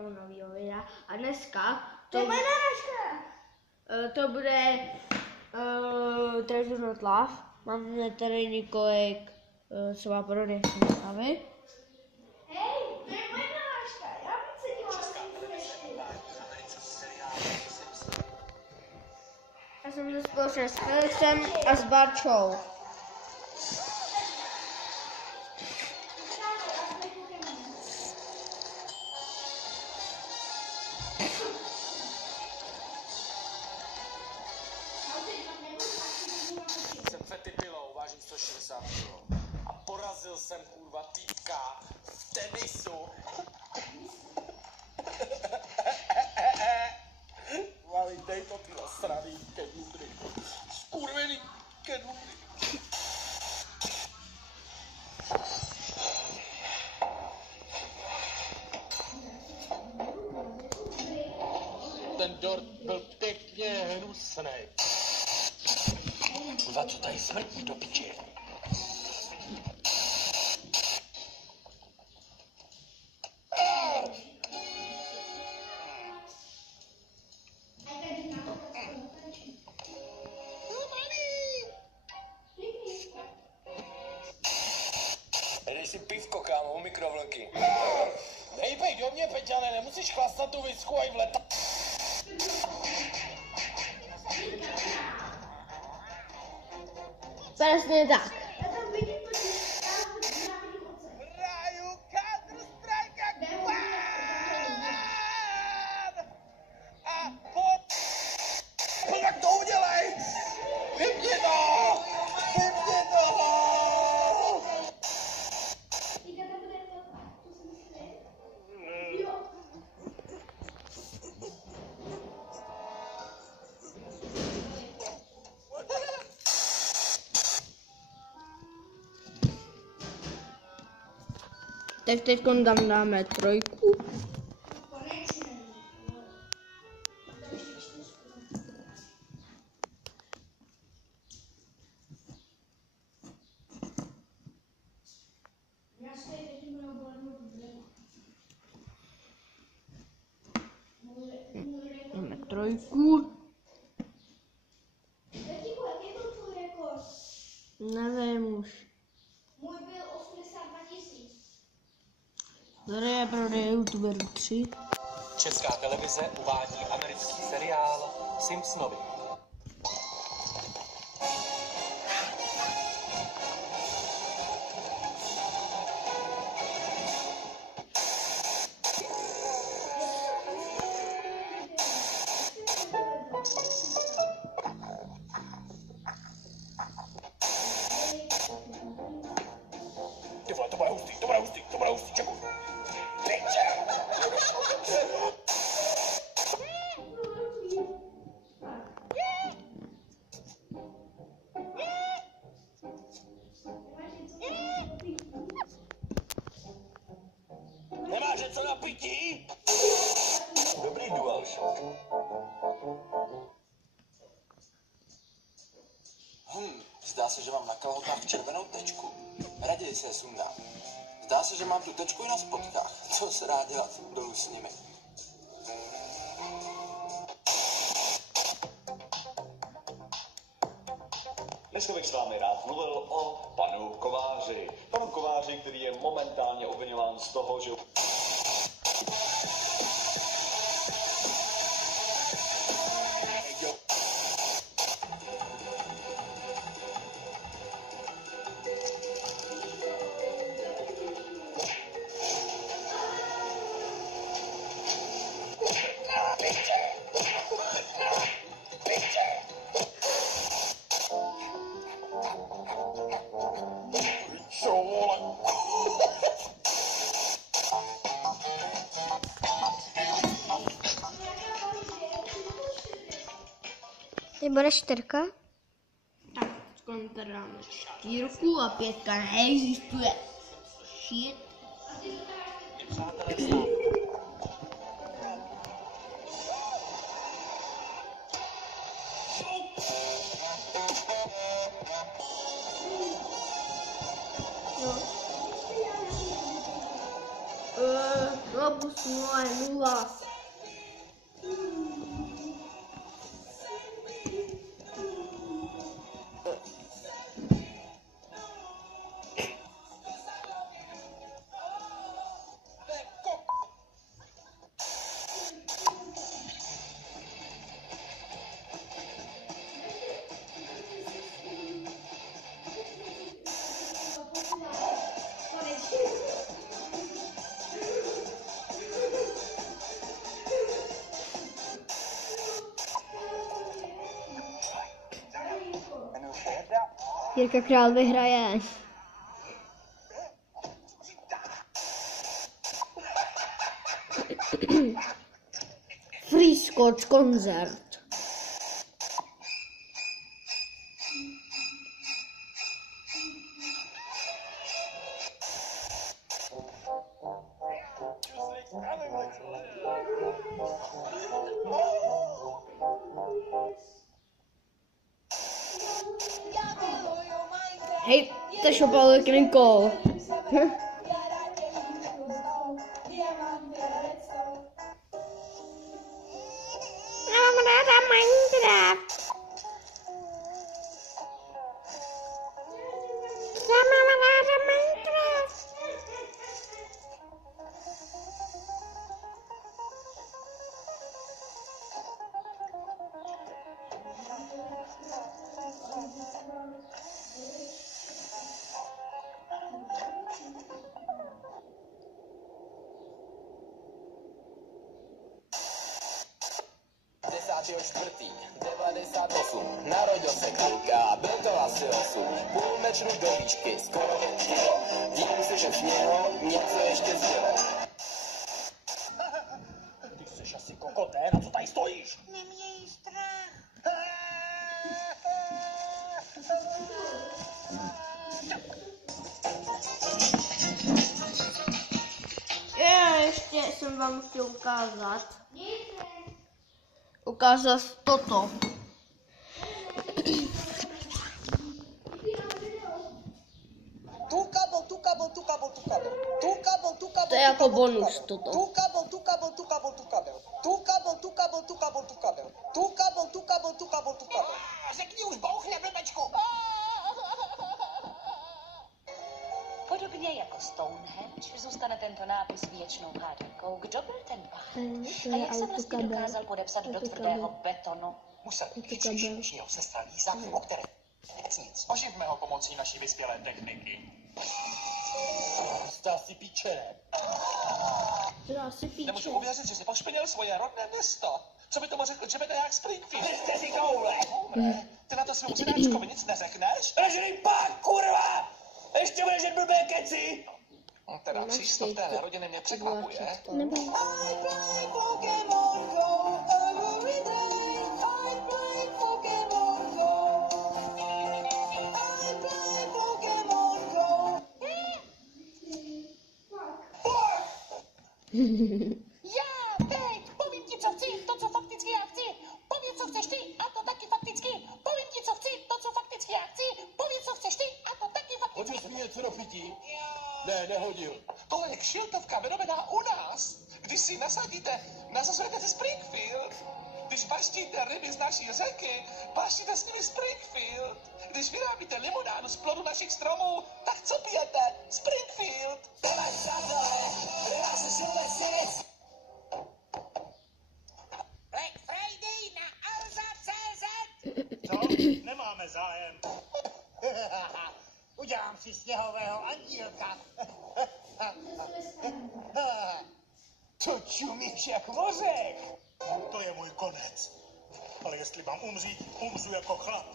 u nového videa. A dneska to je moje náražka. To bude Treasure Not Love. Máme tady několik třeba parodijní stavy. Hej, to je moje náražka. Já bych se dívala. Já jsem se společně s Felixem a s Barčou. Jsem Fety Pilou, vážím 160 kg. A porazil jsem kurva týpka v tenisu. Vali, dej to ty nasraný kedundry. Skurvený kedundry. Ten dort byl pěkně hnusnej. Kurva, co tady smrdí do piči? Dej si pivko, kámo, u mikrovlnky. Nejbej do mě, Peťane, nemusíš chlastat tu visku a i v leta. Přesně tak. Hraju Counter-Strike jak a tak to udělej! Vypni to! Vypni to! Tak teď tam dáme trojku. Dáme trojku. Nevím už. Můj byl 82 000. Tady je prodej youtuberů 3. Česká televize uvádí americký seriál Simpsonovi. Ty vole, to bude hustý, čekuj. Nemáš něco na pití? Dobrý DualShock. Zdá se, že mám na kalhotách červenou tečku. Raději se sundám. Zdá se, že mám tu tečku i na spotkách. Co se dá dělat? Dolů s nimi. Dneska bych s vámi rád mluvil o panu Kováři. Panu Kováři, který je momentálně obviňován z toho, že... Ty bude 4? Tak, tady dáme 4 a 5 neexistuje. Shit. No, 0-0. Jirka Král vyhraje. Free Scotch koncert. Hej, to šopal takový kol. Mám ráda Minecraft. Já mám ráda Minecraft. čtvrtý, 98, narodil se kluka, byl to asi 8, půl metru do výšky, skoro 5 kilo, dívím se, že z něho něco ještě zbylo. Ty jsi asi kokoté, na co tady stojíš? Neměj strach. Ještě jsem vám chtěl ukázat toto. To je jako bonus toto. Řekni už bouchne, blbečku. Podobně jako Stonehenge zůstane tento nápis věčnou hádankou. Kdo byl ten pán? A jak se vlastně dokázal podepsat do tvrdého betonu? Musel být že jeho sestra Líza, o které nic. Oživme ho pomocí naší vyspělé techniky. Stá si píče. Nemůžu uvěřit, že jsi pošpinil svoje rodné město. Co by tomu řekl Jebedaják Springfield? Vy si koule! Ty na to svému synáčkovi nic neřekneš? Ražený pák, kurva! Ještě budeš jet blbé keci! Teda přístup té rodiny mě překvapuje. Já teď povím ti, co chci, to, co fakticky já chci. Pověď, co chceš ty, a to taky fakticky. Povím ti, co chci, to, co fakticky já chci. Pověď, co chceš ty, a to taky fakticky. Hodil jsi mi něco do pití? Ne, nehodil. Tohle je kšiltovka vyrobená u nás. Když si nasazujete ze Springfield. Když baštíte ryby z naší řeky, baštíte s nimi Springfield. Když vyrábíte limonádu z plodu našich stromů, tak co pijete? Springfield. Black Friday na Alza.cz. Co? Nemáme zájem. Udělám si sněhového andílka. To čumíš jak vořech. To je můj konec. Ale jestli mám umřít, umřu jako chlap.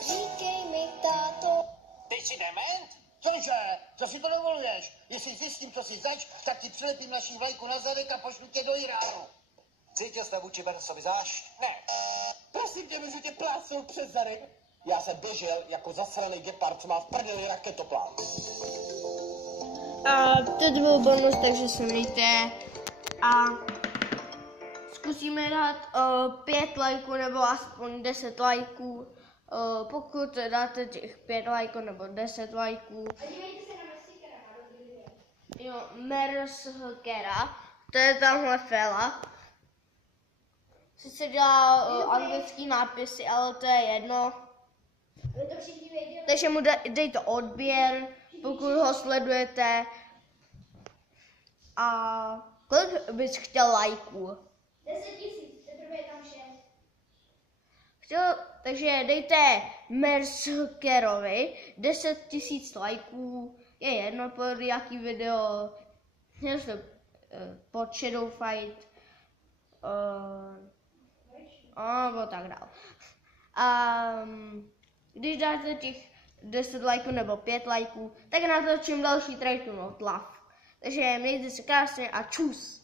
Říkej mi, táto. Ty jsi dement? Cože? Co si to dovoluješ? Jestli zjistím, co si zač, tak ti přilepím naši vlajku na zadek a pošlu tě do Iránu. Cítil jste vůči Bernsovi zášť? Ne. Prosím tě, můžu tě plásnout přes zadek? Já jsem běžel jako zasraný gepard, co má v prdeli raketoplán. A teď byl bonus, takže se mějte a zkusíme dát 5 lajků nebo aspoň 10 lajků. Pokud dáte těch 5 lajků nebo 10 lajků, Jo, Merskera, to je tamhle fela. Sice dělá anglický nápisy, ale to je jedno. Aby to všichni věděli. Takže mu dejte odběr, pokud ho sledujete. A kolik bys chtěl lajků? 10 000, teprve je tam 6. Takže dejte Merskerovi 10 000 lajků, je jedno pod jaký video, jestli pod Shadow Fight, nebo tak dál. Když dáte těch 10 lajků nebo 5 lajků, tak natočím další traitu od Love. Takže mějte se krásně a čus!